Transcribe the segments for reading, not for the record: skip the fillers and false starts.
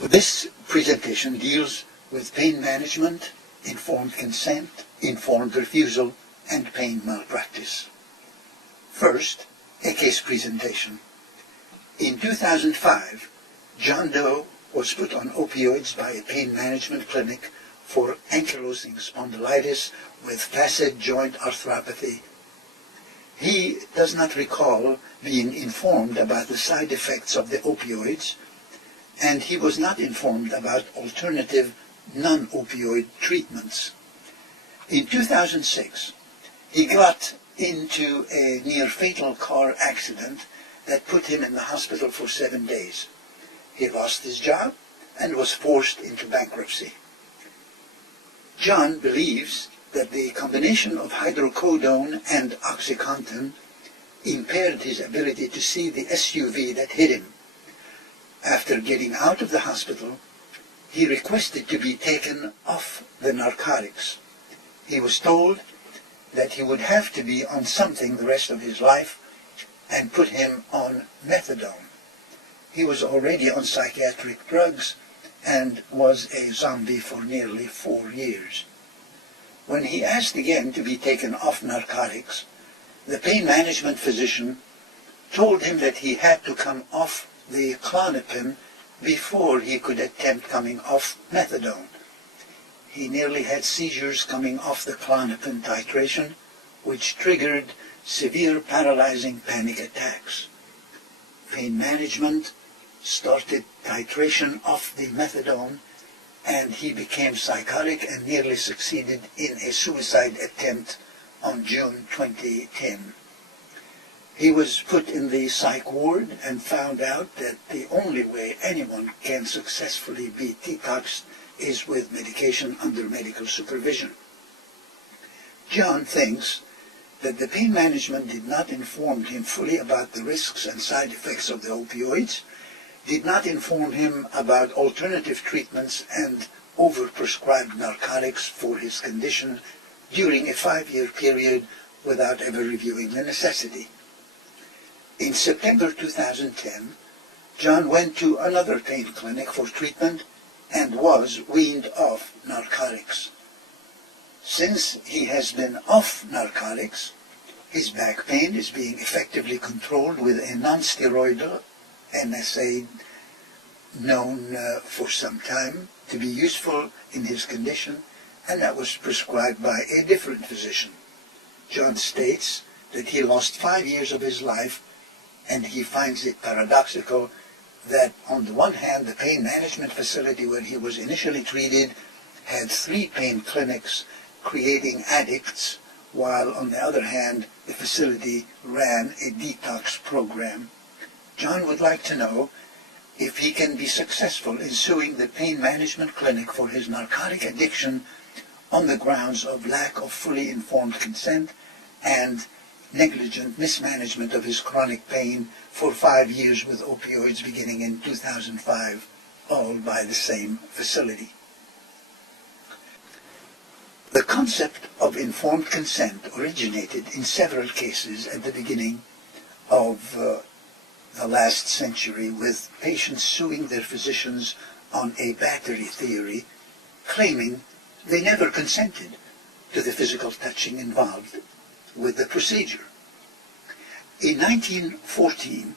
This presentation deals with pain management, informed consent, informed refusal, and pain malpractice. First, a case presentation. In 2005, John Doe was put on opioids by a pain management clinic for ankylosing spondylitis with facet joint arthropathy. He does not recall being informed about the side effects of the opioids, and he was not informed about alternative non-opioid treatments. In 2006, he got into a near-fatal car accident that put him in the hospital for 7 days. He lost his job and was forced into bankruptcy. John believes that the combination of hydrocodone and OxyContin impaired his ability to see the SUV that hit him. After getting out of the hospital, he requested to be taken off the narcotics. He was told that he would have to be on something the rest of his life and put him on methadone. He was already on psychiatric drugs and was a zombie for nearly 4 years. When he asked again to be taken off narcotics, the pain management physician told him that he had to come off the Klonopin before he could attempt coming off methadone. He nearly had seizures coming off the Klonopin titration, which triggered severe paralyzing panic attacks. Pain management started titration off the methadone, and he became psychotic and nearly succeeded in a suicide attempt on June 2010. He was put in the psych ward and found out that the only way anyone can successfully be detoxed is with medication under medical supervision. John thinks that the pain management did not inform him fully about the risks and side effects of the opioids, did not inform him about alternative treatments and overprescribed narcotics for his condition during a 5-year period without ever reviewing the necessity. In September 2010, John went to another pain clinic for treatment and was weaned off narcotics. Since he has been off narcotics, his back pain is being effectively controlled with a non-steroidal NSAID known for some time to be useful in his condition, and that was prescribed by a different physician. John states that he lost 5 years of his life, and he finds it paradoxical that on the one hand the pain management facility where he was initially treated had 3 pain clinics creating addicts, while on the other hand the facility ran a detox program. John would like to know if he can be successful in suing the pain management clinic for his narcotic addiction on the grounds of lack of fully informed consent and negligent mismanagement of his chronic pain for 5 years with opioids beginning in 2005, all by the same facility. The concept of informed consent originated in several cases at the beginning of the last century, with patients suing their physicians on a battery theory, claiming they never consented to the physical touching involved with the procedure. In 1914,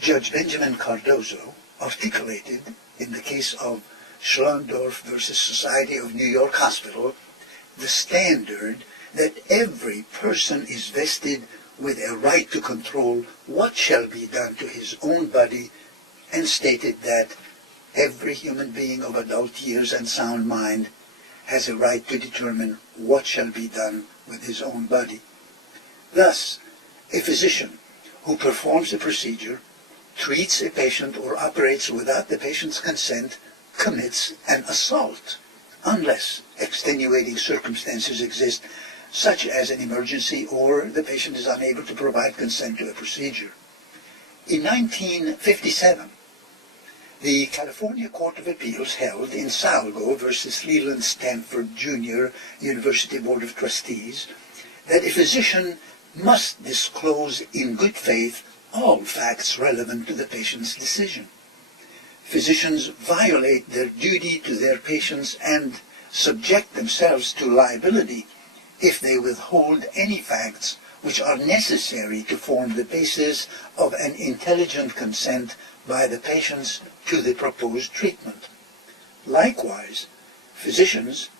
Judge Benjamin Cardozo articulated, in the case of Schlondorf versus Society of New York Hospital, the standard that every person is vested with a right to control what shall be done to his own body, and stated that every human being of adult years and sound mind has a right to determine what shall be done with his own body. Thus, a physician who performs a procedure, treats a patient, or operates without the patient's consent commits an assault, unless extenuating circumstances exist, such as an emergency or the patient is unable to provide consent to a procedure. In 1957, the California Court of Appeals held in Salgo versus Leland Stanford Jr. University Board of Trustees that a physician must disclose in good faith all facts relevant to the patient's decision. physicians violate their duty to their patients and subject themselves to liability if they withhold any facts which are necessary to form the basis of an intelligent consent by the patients to the proposed treatment. Likewise, physicians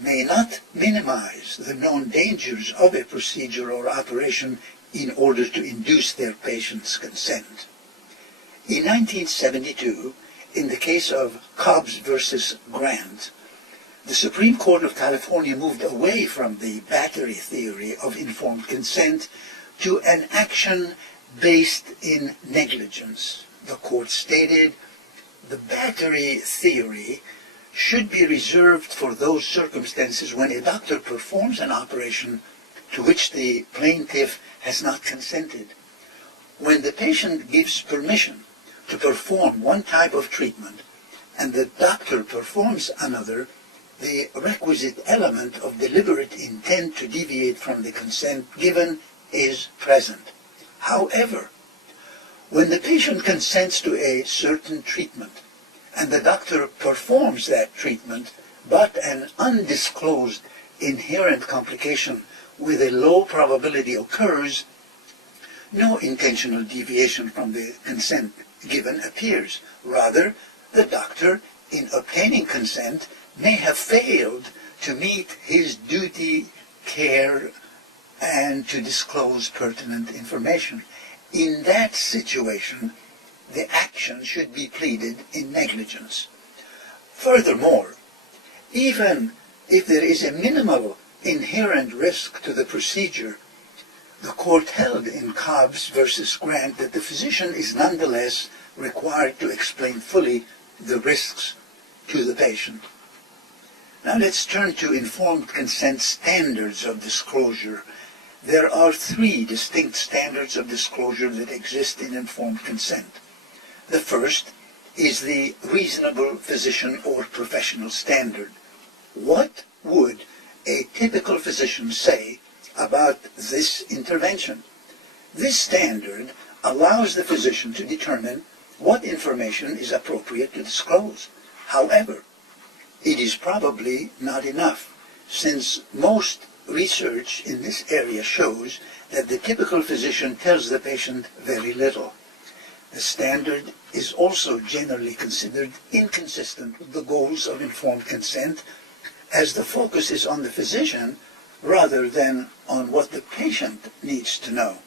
may not minimize the known dangers of a procedure or operation in order to induce their patients' consent. In 1972, in the case of Cobbs versus Grant, the Supreme Court of California moved away from the battery theory of informed consent to an action based in negligence. The court stated, the battery theory should be reserved for those circumstances when a doctor performs an operation to which the plaintiff has not consented. When the patient gives permission to perform one type of treatment and the doctor performs another, the requisite element of deliberate intent to deviate from the consent given is present. However, when the patient consents to a certain treatment and the doctor performs that treatment, but an undisclosed inherent complication with a low probability occurs, no intentional deviation from the consent given appears. Rather, the doctor, in obtaining consent, may have failed to meet his duty, care, and to disclose pertinent information. In that situation, the action should be pleaded in negligence. Furthermore, even if there is a minimal inherent risk to the procedure, the court held in Cobbs versus Grant that the physician is nonetheless required to explain fully the risks to the patient. Now let's turn to informed consent standards of disclosure. There are three distinct standards of disclosure that exist in informed consent. The first is the reasonable physician or professional standard. What would a typical physician say about this intervention? This standard allows the physician to determine what information is appropriate to disclose. However, it is probably not enough, since most research in this area shows that the typical physician tells the patient very little. The standard is also generally considered inconsistent with the goals of informed consent, as the focus is on the physician rather than on what the patient needs to know.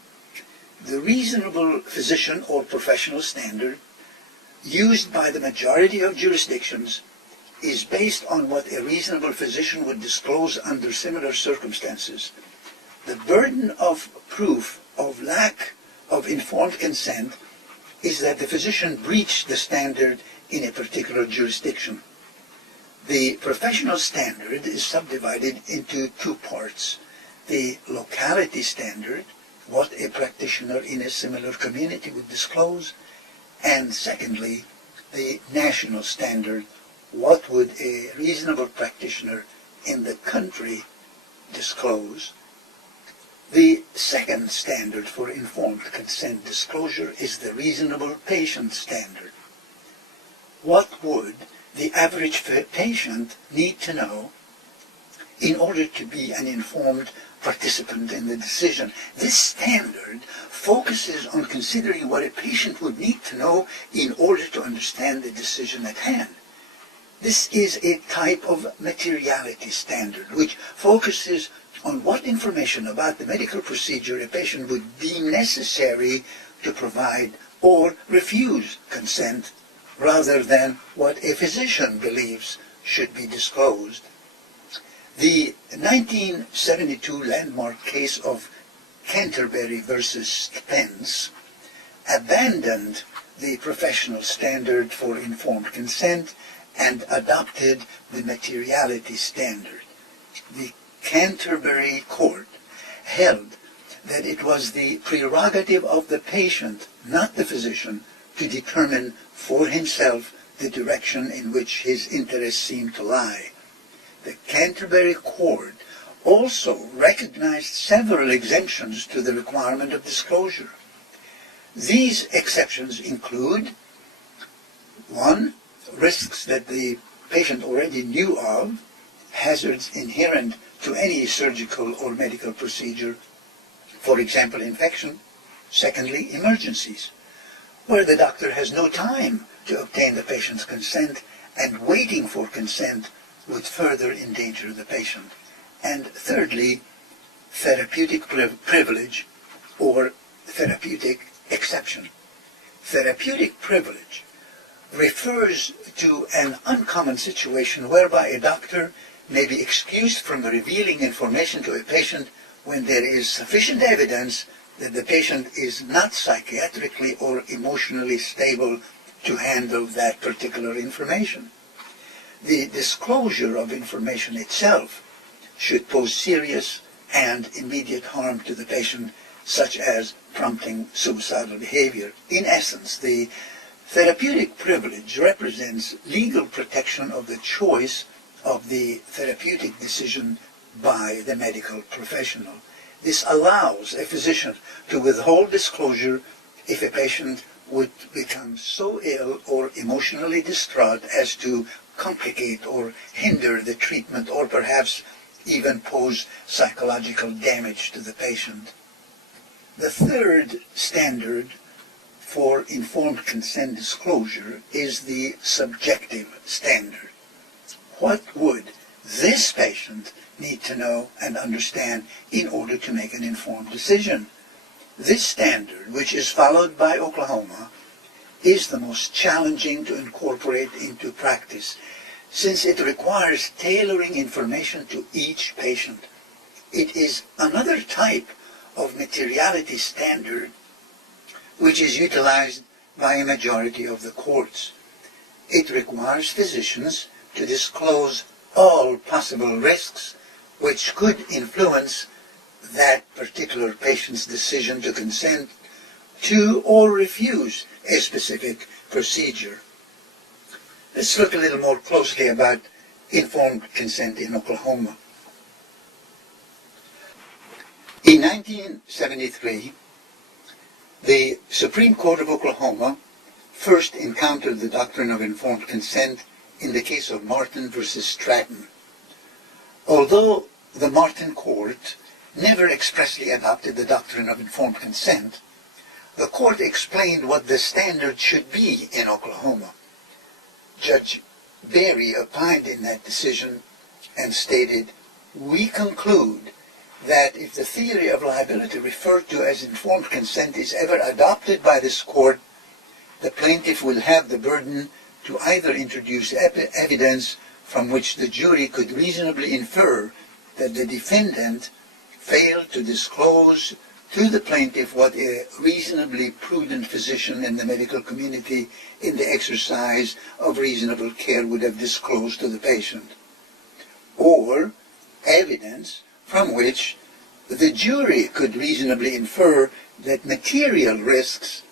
The reasonable physician or professional standard used by the majority of jurisdictions is based on what a reasonable physician would disclose under similar circumstances. The burden of proof of lack of informed consent is that the physician breached the standard in a particular jurisdiction. The professional standard is subdivided into two parts: the locality standard, what a practitioner in a similar community would disclose, and secondly, the national standard, what would a reasonable practitioner in the country disclose. The second standard for informed consent disclosure is the reasonable patient standard. What would the average patient need to know in order to be an informed participant in the decision? This standard focuses on considering what a patient would need to know in order to understand the decision at hand. This is a type of materiality standard which focuses on what information about the medical procedure a patient would deem necessary to provide or refuse consent, rather than what a physician believes should be disclosed. The 1972 landmark case of Canterbury versus Spence abandoned the professional standard for informed consent and adopted the materiality standard. The Canterbury court held that it was the prerogative of the patient, not the physician, to determine for himself the direction in which his interests seemed to lie. The Canterbury court also recognized several exemptions to the requirement of disclosure. These exceptions include One, risks that the patient already knew of, hazards inherent to any surgical or medical procedure, for example, infection. Secondly, emergencies, where the doctor has no time to obtain the patient's consent, and waiting for consent would further endanger the patient. And thirdly, therapeutic privilege or therapeutic exception. Therapeutic privilege refers to an uncommon situation whereby a doctor may be excused from revealing information to a patient when there is sufficient evidence that the patient is not psychiatrically or emotionally stable to handle that particular information. The disclosure of information itself should pose serious and immediate harm to the patient, such as prompting suicidal behavior. In essence, the therapeutic privilege represents legal protection of the choice of the therapeutic decision by the medical professional. This allows a physician to withhold disclosure if a patient would become so ill or emotionally distraught as to complicate or hinder the treatment, or perhaps even pose psychological damage to the patient. The third standard for informed consent disclosure is the subjective standard. What would this patient need to know and understand in order to make an informed decision? This standard, which is followed by Oklahoma, is the most challenging to incorporate into practice, since it requires tailoring information to each patient. It is another type of materiality standard which is utilized by a majority of the courts. It requires physicians to disclose all possible risks which could influence that particular patient's decision to consent to or refuse a specific procedure. Let's look a little more closely about informed consent in Oklahoma. In 1973, the Supreme Court of Oklahoma first encountered the doctrine of informed consent in the case of Martin versus Stratton. Although the Martin Court never expressly adopted the doctrine of informed consent, the court explained what the standard should be in Oklahoma. Judge Berry opined in that decision and stated, "We conclude that if the theory of liability referred to as informed consent is ever adopted by this court, the plaintiff will have the burden to either introduce evidence from which the jury could reasonably infer that the defendant failed to disclose to the plaintiff what a reasonably prudent physician in the medical community in the exercise of reasonable care would have disclosed to the patient, or evidence from which the jury could reasonably infer that material risks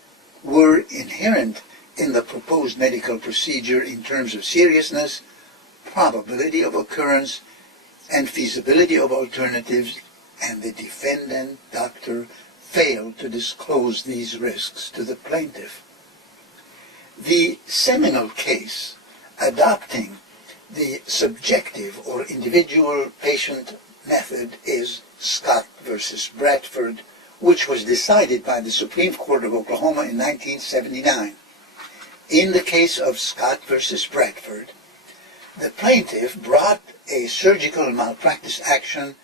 were inherent in the proposed medical procedure in terms of seriousness, probability of occurrence, and feasibility of alternatives, and the defendant doctor failed to disclose these risks to the plaintiff." The seminal case adopting the subjective or individual patient method is Scott versus Bradford, which was decided by the Supreme Court of Oklahoma in 1979. In the case of Scott versus Bradford, the plaintiff brought a surgical malpractice action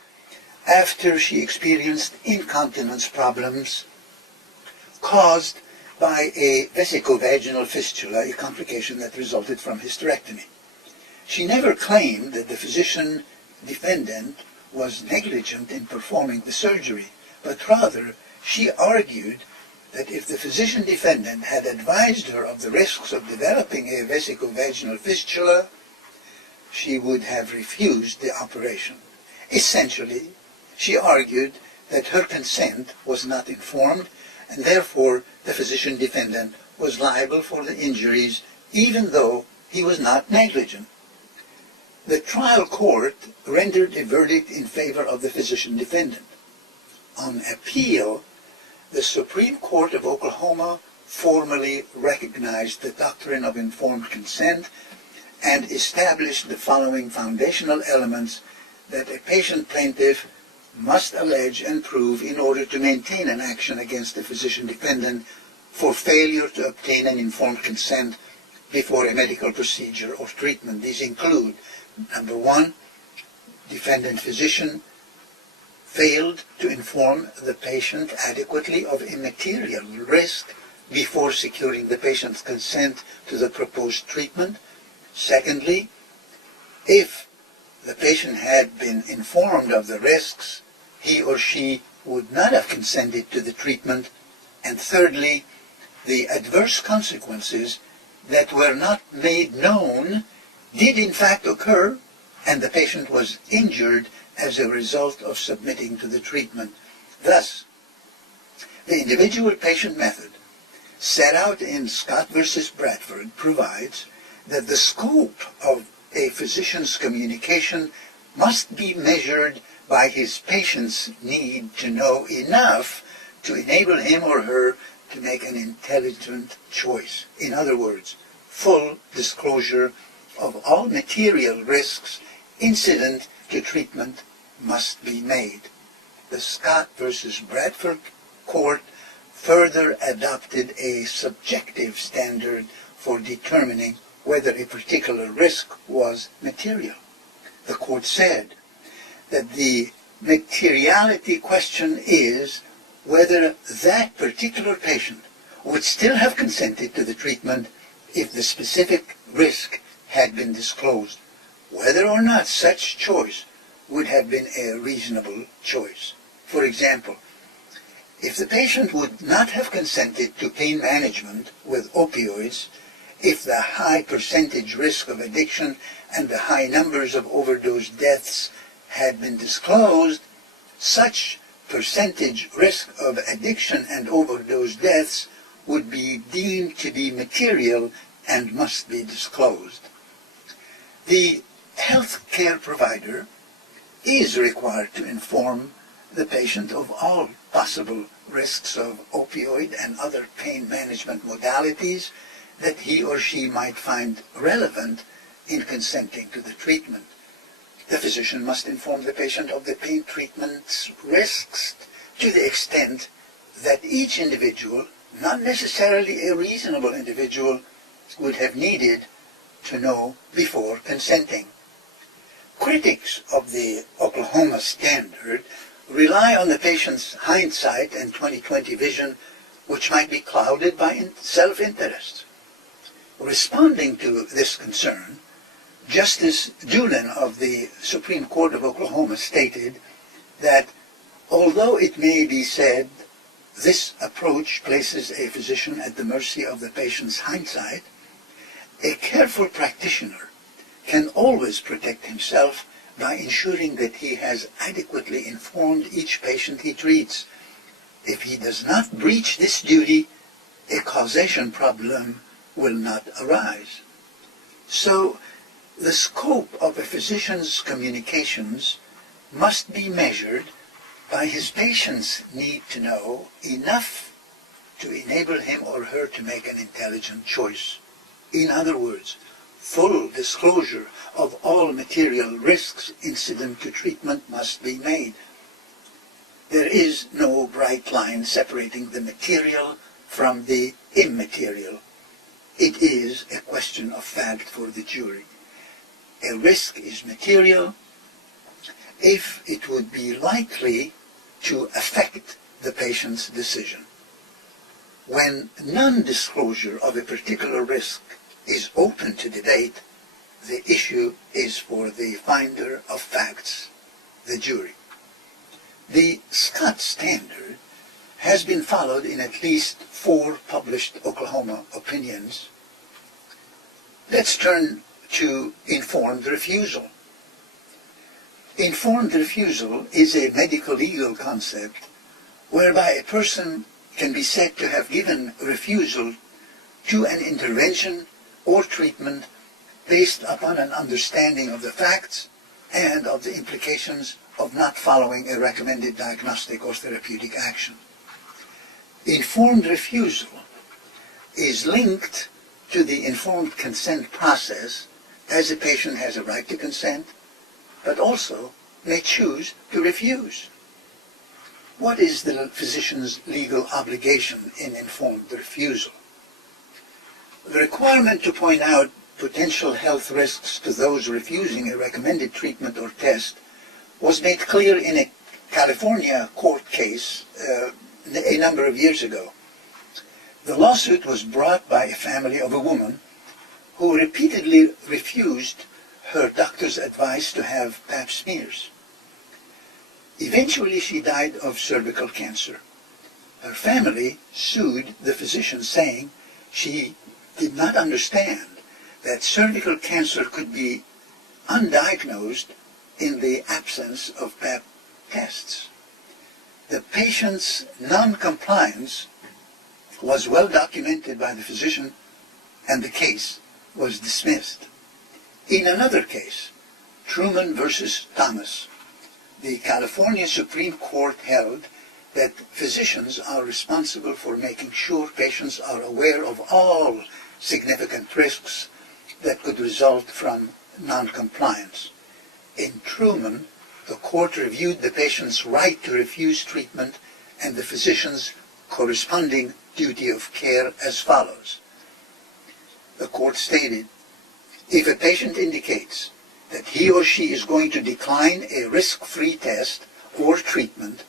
after she experienced incontinence problems caused by a vesicovaginal fistula, a complication that resulted from hysterectomy. She never claimed that the physician defendant was negligent in performing the surgery, but rather she argued that if the physician defendant had advised her of the risks of developing a vesicovaginal fistula, she would have refused the operation. Essentially, she argued that her consent was not informed, and therefore the physician defendant was liable for the injuries even though he was not negligent. The trial court rendered a verdict in favor of the physician defendant. On appeal, the Supreme Court of Oklahoma formally recognized the doctrine of informed consent and established the following foundational elements that a patient plaintiff must allege and prove in order to maintain an action against the physician defendant for failure to obtain an informed consent before a medical procedure or treatment. These include, number one, defendant physician failed to inform the patient adequately of a material risk before securing the patient's consent to the proposed treatment. Secondly, if the patient had been informed of the risks, he or she would not have consented to the treatment. And thirdly, the adverse consequences that were not made known did in fact occur, and the patient was injured as a result of submitting to the treatment. Thus, the individual patient method set out in Scott versus Bradford provides that the scope of a physician's communication must be measured by his patient's need to know enough to enable him or her to make an intelligent choice. In other words, full disclosure of all material risks incident to treatment must be made. The Scott versus Bradford court further adopted a subjective standard for determining whether a particular risk was material. The court said that the materiality question is whether that particular patient would still have consented to the treatment if the specific risk had been disclosed, whether or not such choice would have been a reasonable choice. For example, if the patient would not have consented to pain management with opioids if the high percentage risk of addiction and the high numbers of overdose deaths had been disclosed, such percentage risk of addiction and overdose deaths would be deemed to be material and must be disclosed. The health care provider is required to inform the patient of all possible risks of opioid and other pain management modalities that he or she might find relevant in consenting to the treatment. The physician must inform the patient of the pain treatment's risks to the extent that each individual, not necessarily a reasonable individual, would have needed to know before consenting. Critics of the Oklahoma standard rely on the patient's hindsight and 20/20 vision, which might be clouded by self-interest. Responding to this concern, Justice Doolin of the Supreme Court of Oklahoma stated that although it may be said this approach places a physician at the mercy of the patient's hindsight, a careful practitioner can always protect himself by ensuring that he has adequately informed each patient he treats. If he does not breach this duty, a causation problem will not arise. So, the scope of a physician's communications must be measured by his patient's need to know enough to enable him or her to make an intelligent choice. In other words, full disclosure of all material risks incident to treatment must be made. There is no bright line separating the material from the immaterial. It is a question of fact for the jury. A risk is material if it would be likely to affect the patient's decision. When non-disclosure of a particular risk is open to debate, the issue is for the finder of facts, the jury. The Scott standard has been followed in at least 4 published Oklahoma opinions. Let's turn to informed refusal. Informed refusal is a medical legal concept whereby a person can be said to have given refusal to an intervention or treatment based upon an understanding of the facts and of the implications of not following a recommended diagnostic or therapeutic action. Informed refusal is linked to the informed consent process, as the patient has a right to consent, but also may choose to refuse. What is the physician's legal obligation in informed refusal? The requirement to point out potential health risks to those refusing a recommended treatment or test was made clear in a California court case a number of years ago. The lawsuit was brought by a family of a woman who repeatedly refused her doctor's advice to have pap smears. Eventually, she died of cervical cancer. Her family sued the physician, saying she did not understand that cervical cancer could be undiagnosed in the absence of pap tests. The patient's non-compliance was well documented by the physician, and the case was dismissed. In another case, Truman versus Thomas, the California Supreme Court held that physicians are responsible for making sure patients are aware of all significant risks that could result from non-compliance. In Truman, the court reviewed the patient's right to refuse treatment and the physician's corresponding duty of care as follows. The court stated, if a patient indicates that he or she is going to decline a risk-free test or treatment,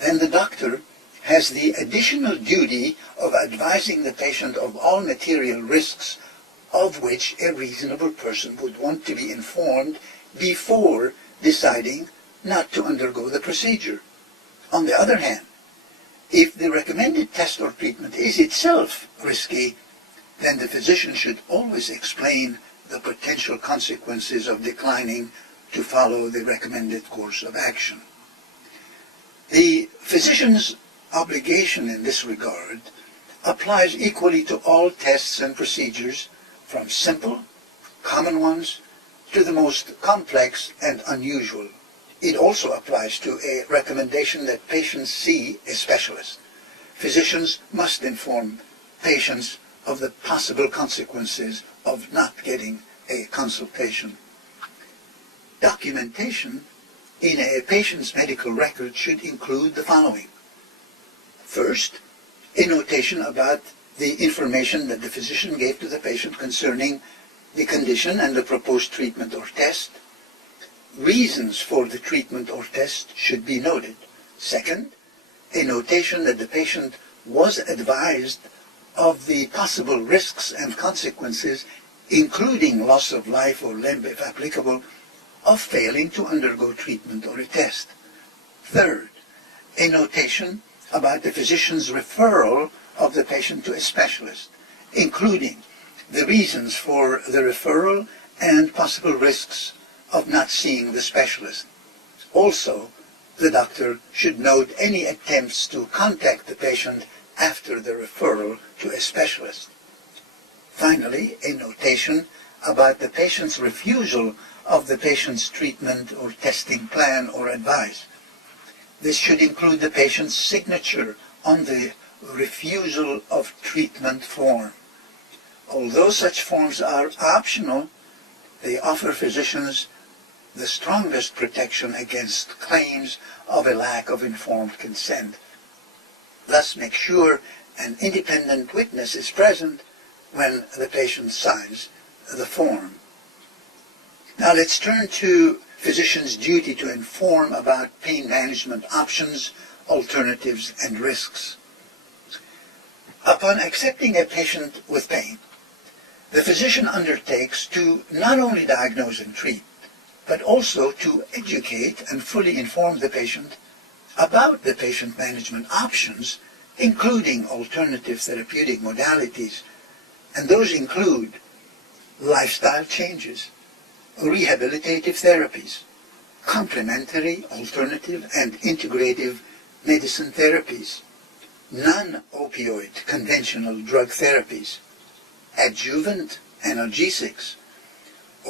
then the doctor has the additional duty of advising the patient of all material risks of which a reasonable person would want to be informed before deciding not to undergo the procedure. On the other hand, if the recommended test or treatment is itself risky, then the physician should always explain the potential consequences of declining to follow the recommended course of action. The physician's obligation in this regard applies equally to all tests and procedures, from simple, common ones, to the most complex and unusual. It also applies to a recommendation that patients see a specialist. Physicians must inform patients of the possible consequences of not getting a consultation. Documentation in a patient's medical record should include the following. First, a notation about the information that the physician gave to the patient concerning the condition and the proposed treatment or test. Reasons for the treatment or test should be noted. Second, a notation that the patient was advised of the possible risks and consequences, including loss of life or limb if applicable, of failing to undergo treatment or a test. Third, a notation about the physician's referral of the patient to a specialist, including the reasons for the referral and possible risks of not seeing the specialist. Also, the doctor should note any attempts to contact the patient after the referral to a specialist. Finally, a notation about the patient's refusal of the patient's treatment or testing plan or advice. This should include the patient's signature on the refusal of treatment form. Although such forms are optional, they offer physicians the strongest protection against claims of a lack of informed consent. Thus, make sure an independent witness is present when the patient signs the form. Now let's turn to physician's duty to inform about pain management options, alternatives, and risks. Upon accepting a patient with pain, the physician undertakes to not only diagnose and treat, but also to educate and fully inform the patient about the patient management options, including alternative therapeutic modalities, and those include lifestyle changes, rehabilitative therapies, complementary, alternative, and integrative medicine therapies, non-opioid conventional drug therapies, adjuvant analgesics,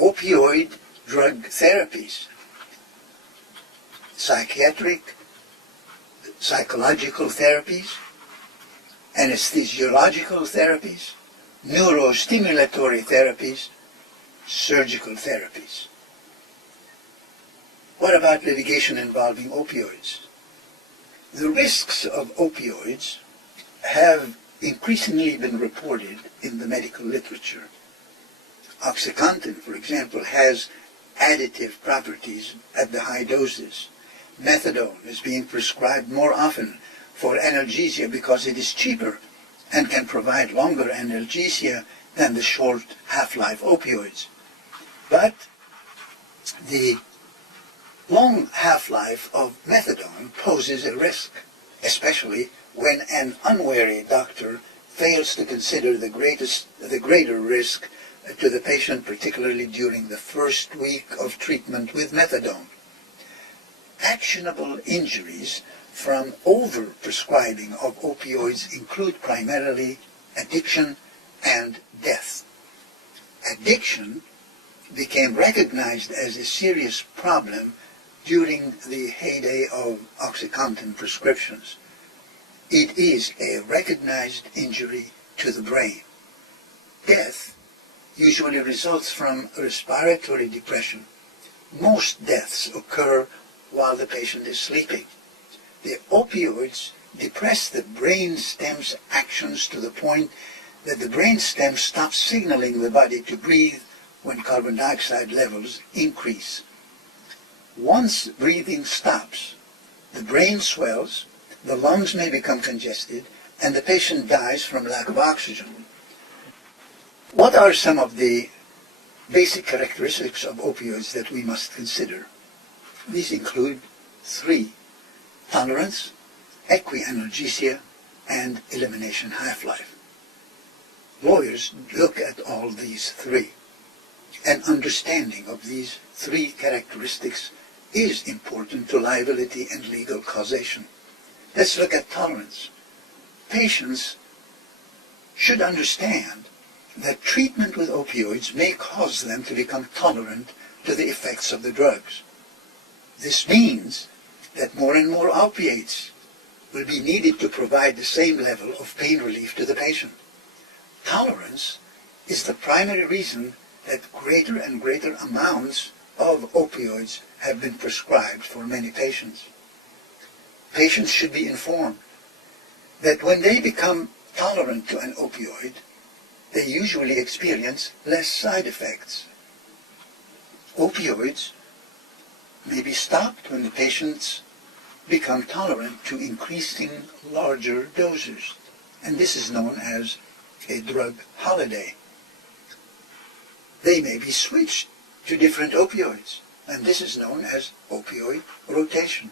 opioid drug therapies, psychiatric, psychological therapies, anesthesiological therapies, neurostimulatory therapies, surgical therapies. What about litigation involving opioids? The risks of opioids have increasingly been reported in the medical literature. OxyContin, for example, has additive properties at the high doses. Methadone is being prescribed more often for analgesia because it is cheaper and can provide longer analgesia than the short half-life opioids. But the long half-life of methadone poses a risk, especially when an unwary doctor fails to consider the greater risk to the patient, particularly during the first week of treatment with methadone. Actionable injuries from over-prescribing of opioids include primarily addiction and death. Addiction became recognized as a serious problem during the heyday of OxyContin prescriptions. It is a recognized injury to the brain. Death usually results from respiratory depression. Most deaths occur while the patient is sleeping. The opioids depress the brain stem's actions to the point that the brain stem stops signaling the body to breathe when carbon dioxide levels increase. Once breathing stops, the brain swells, the lungs may become congested, and the patient dies from lack of oxygen. What are some of the basic characteristics of opioids that we must consider? These include 3: tolerance, equianalgesia, and elimination half-life. Lawyers look at all these 3. An understanding of these 3 characteristics is important to liability and legal causation. Let's look at tolerance. Patients should understand that treatment with opioids may cause them to become tolerant to the effects of the drugs. This means that more and more opiates will be needed to provide the same level of pain relief to the patient. Tolerance is the primary reason that greater and greater amounts of opioids have been prescribed for many patients. Patients should be informed that when they become tolerant to an opioid, they usually experience less side effects. Opioids may be stopped when the patients become tolerant to increasing larger doses, and this is known as a drug holiday. They may be switched to different opioids, and this is known as opioid rotation.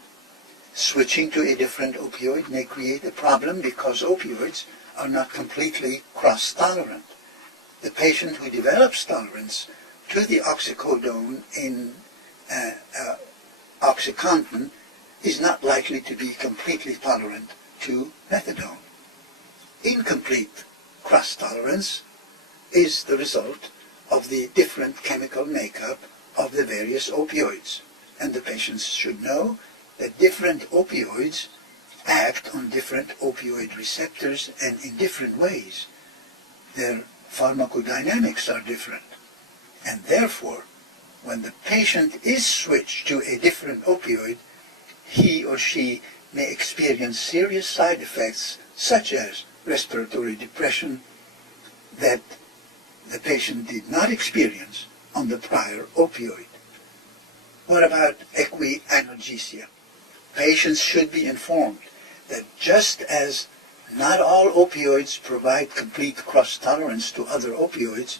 Switching to a different opioid may create a problem because opioids are not completely cross-tolerant. The patient who develops tolerance to the oxycodone in OxyContin is not likely to be completely tolerant to methadone. Incomplete cross-tolerance is the result of the different chemical makeup of the various opioids, and the patients should know that different opioids act on different opioid receptors and in different ways. Their pharmacodynamics are different, and therefore, when the patient is switched to a different opioid, he or she may experience serious side effects such as respiratory depression that the patient did not experience on the prior opioid. What about equianalgesia? Patients should be informed that just as not all opioids provide complete cross-tolerance to other opioids,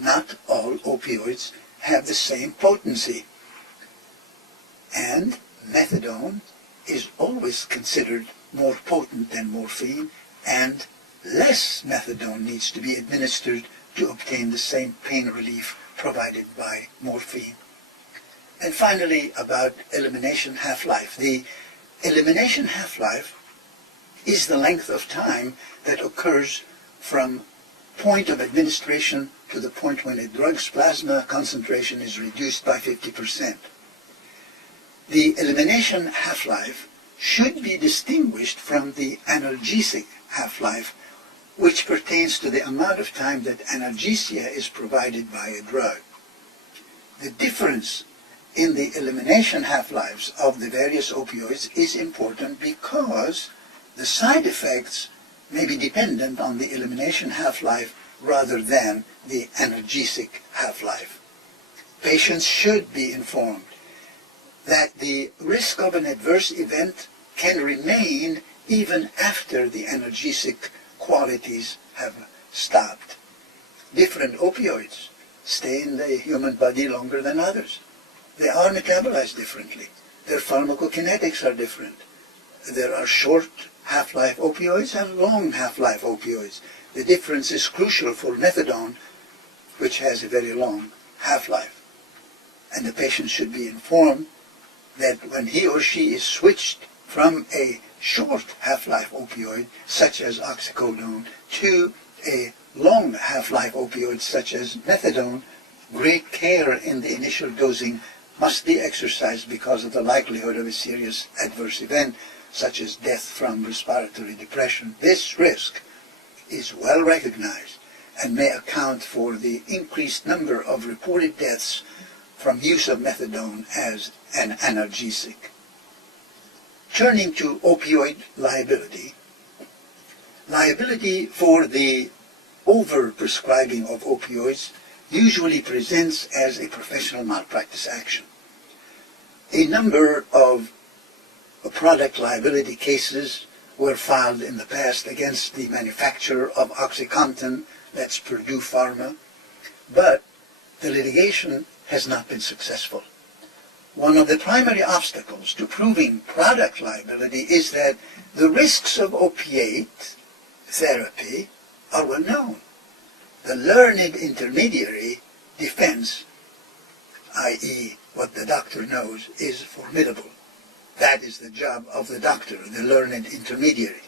not all opioids have the same potency. And methadone is always considered more potent than morphine, and less methadone needs to be administered to obtain the same pain relief provided by morphine. And finally, about elimination half-life. The elimination half-life is the length of time that occurs from point of administration to the point when a drug's plasma concentration is reduced by 50%. The elimination half-life should be distinguished from the analgesic half-life, which pertains to the amount of time that analgesia is provided by a drug. The difference in the elimination half-lives of the various opioids is important because the side effects may be dependent on the elimination half-life rather than the analgesic half-life. Patients should be informed that the risk of an adverse event can remain even after the analgesic qualities have stopped. Different opioids stay in the human body longer than others. They are metabolized differently. Their pharmacokinetics are different. There are short half-life opioids and long half-life opioids. The difference is crucial for methadone, which has a very long half-life. And the patient should be informed that when he or she is switched from a short half-life opioid, such as oxycodone, to a long half-life opioid, such as methadone, great care in the initial dosing must be exercised because of the likelihood of a serious adverse event, such as death from respiratory depression. This risk is well recognized and may account for the increased number of reported deaths from use of methadone as an analgesic. Turning to opioid liability, liability for the over-prescribing of opioids usually presents as a professional malpractice action. A number of product liability cases were filed in the past against the manufacturer of OxyContin, that's Purdue Pharma, but the litigation has not been successful. One of the primary obstacles to proving product liability is that the risks of opiate therapy are well known. The learned intermediary defense, i.e., what the doctor knows, is formidable. That is the job of the doctor, the learned intermediary.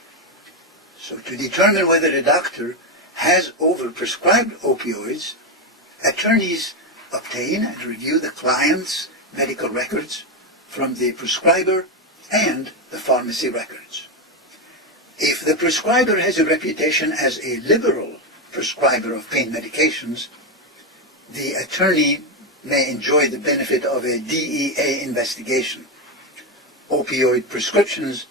So to determine whether a doctor has overprescribed opioids, attorneys obtain and review the client's medical records from the prescriber and the pharmacy records. If the prescriber has a reputation as a liberal prescriber of pain medications, the attorney may enjoy the benefit of a DEA investigation. Opioid prescriptions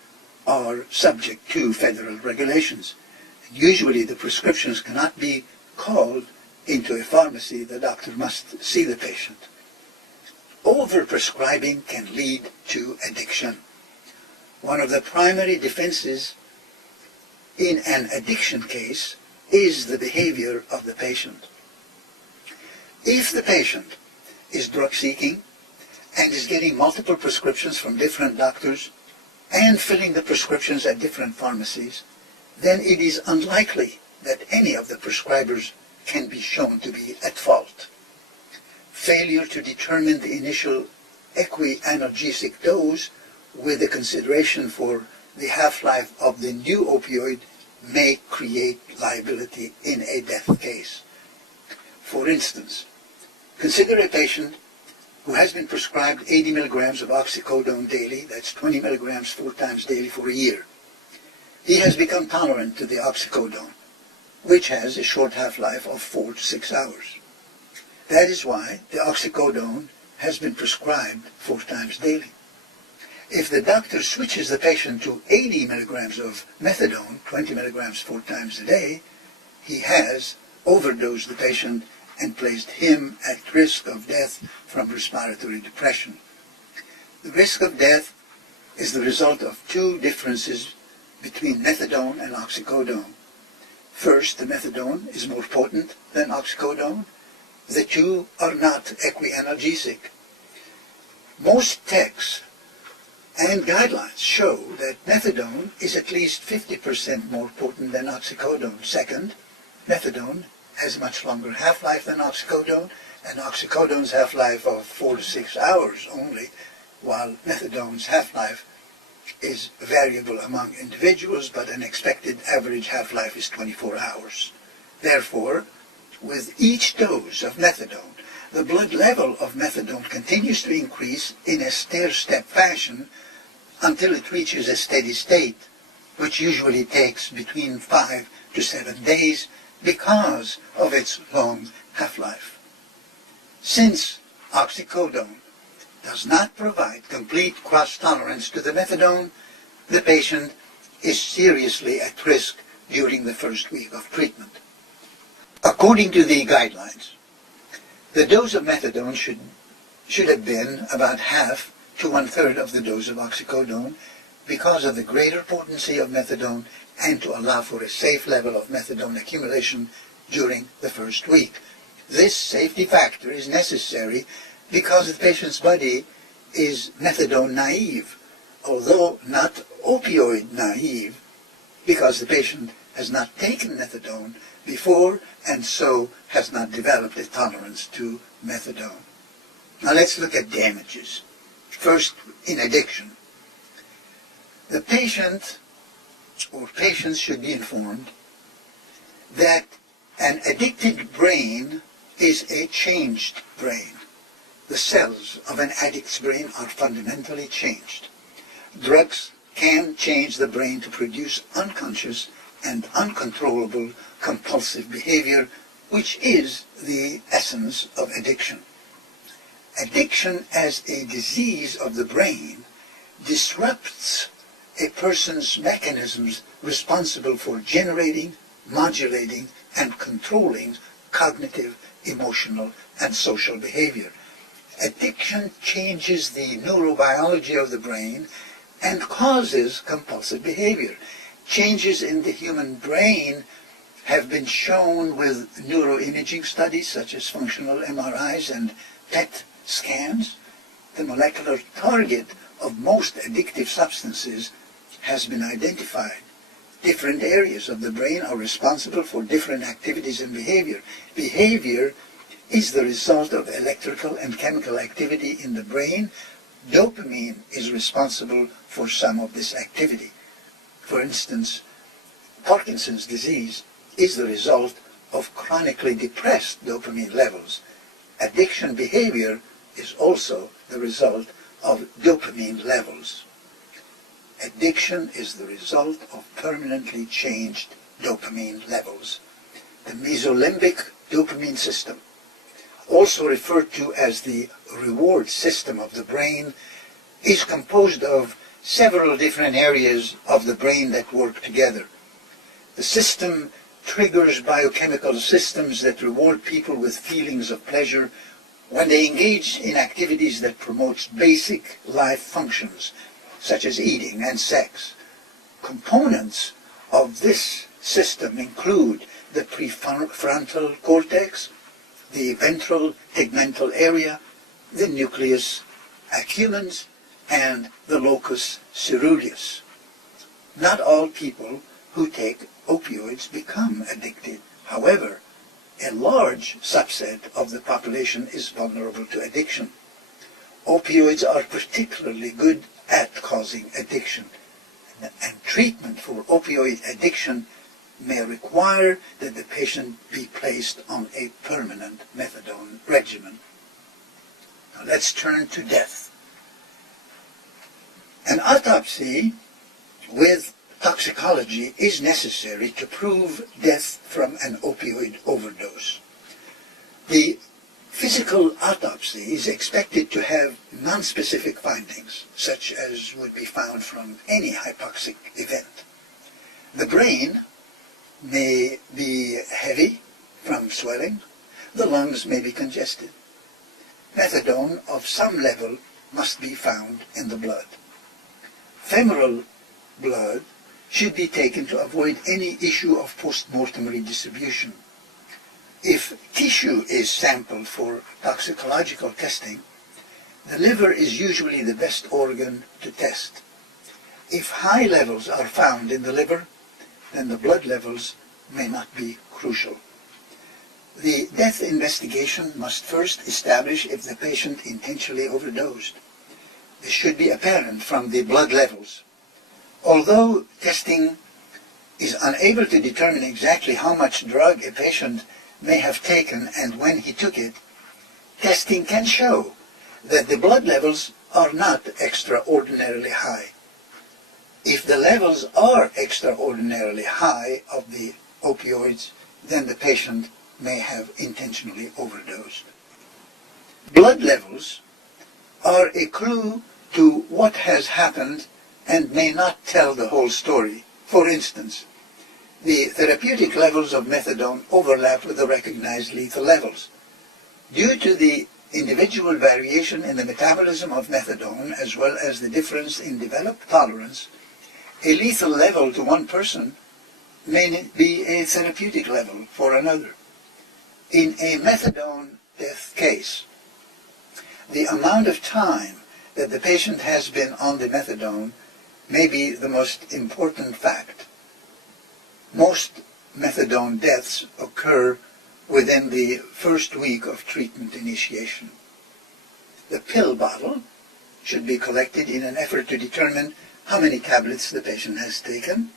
are subject to federal regulations. Usually the prescriptions cannot be called into a pharmacy. The doctor must see the patient. Overprescribing can lead to addiction. One of the primary defenses in an addiction case is the behavior of the patient. If the patient is drug-seeking and is getting multiple prescriptions from different doctors and filling the prescriptions at different pharmacies, then it is unlikely that any of the prescribers can be shown to be at fault. Failure to determine the initial equianalgesic dose with the consideration for the half-life of the new opioid may create liability in a death case. For instance, consider a patient who has been prescribed 80 milligrams of oxycodone daily, that's 20 milligrams 4 times daily for a year. He has become tolerant to the oxycodone, which has a short half-life of 4 to 6 hours. That is why the oxycodone has been prescribed 4 times daily. If the doctor switches the patient to 80 milligrams of methadone, 20 milligrams 4 times a day, he has overdosed the patient and placed him at risk of death from respiratory depression. The risk of death is the result of 2 differences between methadone and oxycodone. First, the methadone is more potent than oxycodone. The 2 are not equianalgesic. Most texts and guidelines show that methadone is at least 50% more potent than oxycodone. Second, methadone has a much longer half-life than oxycodone, and oxycodone's half-life of 4 to 6 hours only, while methadone's half-life is variable among individuals, but an expected average half-life is 24 hours. Therefore, with each dose of methadone, the blood level of methadone continues to increase in a stair-step fashion until it reaches a steady state. which usually takes between 5 to 7 days because of its long half-life. Since oxycodone does not provide complete cross-tolerance to the methadone, the patient is seriously at risk during the first week of treatment. According to the guidelines, the dose of methadone should have been about half to one-third of the dose of oxycodone because of the greater potency of methadone and to allow for a safe level of methadone accumulation during the first week. This safety factor is necessary because the patient's body is methadone naive, although not opioid naive, because the patient has not taken methadone before and so has not developed a tolerance to methadone. Now let's look at damages. First, in addiction. The patient or patients should be informed that an addicted brain is a changed brain. The cells of an addict's brain are fundamentally changed. Drugs can change the brain to produce unconscious and uncontrollable compulsive behavior, which is the essence of addiction. Addiction as a disease of the brain disrupts a person's mechanisms responsible for generating, modulating, and controlling cognitive, emotional, and social behavior. Addiction changes the neurobiology of the brain and causes compulsive behavior. Changes in the human brain have been shown with neuroimaging studies such as functional MRIs and PET scans. The molecular target of most addictive substances has been identified. Different areas of the brain are responsible for different activities and behavior. Behavior is the result of electrical and chemical activity in the brain. Dopamine is responsible for some of this activity. For instance, Parkinson's disease is the result of chronically depressed dopamine levels. Addiction behavior is also the result of dopamine levels. Addiction is the result of permanently changed dopamine levels. The mesolimbic dopamine system, also referred to as the reward system of the brain, is composed of several different areas of the brain that work together. The system triggers biochemical systems that reward people with feelings of pleasure when they engage in activities that promote basic life functions, such as eating and sex. Components of this system include the prefrontal cortex, the ventral tegmental area, the nucleus accumbens, and the locus ceruleus. Not all people who take opioids become addicted. However, a large subset of the population is vulnerable to addiction. Opioids are particularly good at causing addiction, and treatment for opioid addiction may require that the patient be placed on a permanent methadone regimen. Now let's turn to death. An autopsy with toxicology is necessary to prove death from an opioid overdose. The physical autopsy is expected to have non-specific findings, such as would be found from any hypoxic event. The brain may be heavy from swelling. The lungs may be congested. Methadone of some level must be found in the blood. Femoral blood should be taken to avoid any issue of post-mortem redistribution. If tissue is sampled for toxicological testing, the liver is usually the best organ to test. If high levels are found in the liver, then the blood levels may not be crucial. The death investigation must first establish if the patient intentionally overdosed. This should be apparent from the blood levels. Although testing is unable to determine exactly how much drug a patient may have taken and when he took it, testing can show that the blood levels are not extraordinarily high. If the levels are extraordinarily high of the opioids, then the patient may have intentionally overdosed. Blood levels are a clue to what has happened and may not tell the whole story. For instance, the therapeutic levels of methadone overlap with the recognized lethal levels. Due to the individual variation in the metabolism of methadone as well as the difference in developed tolerance, a lethal level to one person may be a therapeutic level for another. In a methadone death case, the amount of time that the patient has been on the methadone may be the most important fact. Most methadone deaths occur within the first week of treatment initiation. The pill bottle should be collected in an effort to determine how many tablets the patient has taken.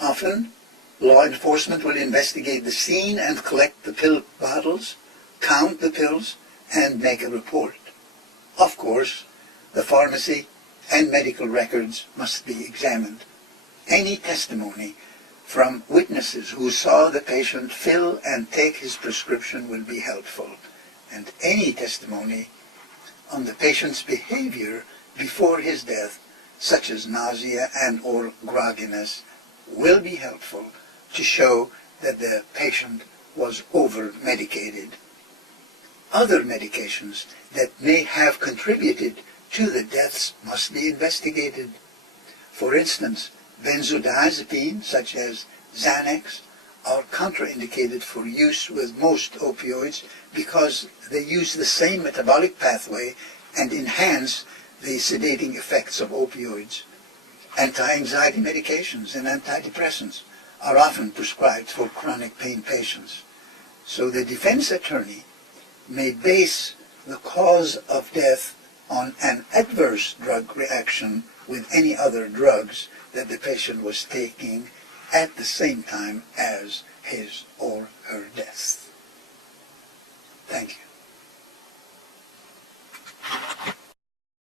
Often, law enforcement will investigate the scene and collect the pill bottles, count the pills, and make a report. Of course, the pharmacy and medical records must be examined. Any testimony from witnesses who saw the patient fill and take his prescription will be helpful, and any testimony on the patient's behavior before his death, such as nausea and or grogginess, will be helpful to show that the patient was over-medicated. Other medications that may have contributed to the deaths must be investigated. For instance, benzodiazepine, such as Xanax, are contraindicated for use with most opioids because they use the same metabolic pathway and enhance the sedating effects of opioids. Anti-anxiety medications and antidepressants are often prescribed for chronic pain patients. So the defense attorney may base the cause of death on an adverse drug reaction with any other drugs that the patient was taking at the same time as his or her death. Thank you.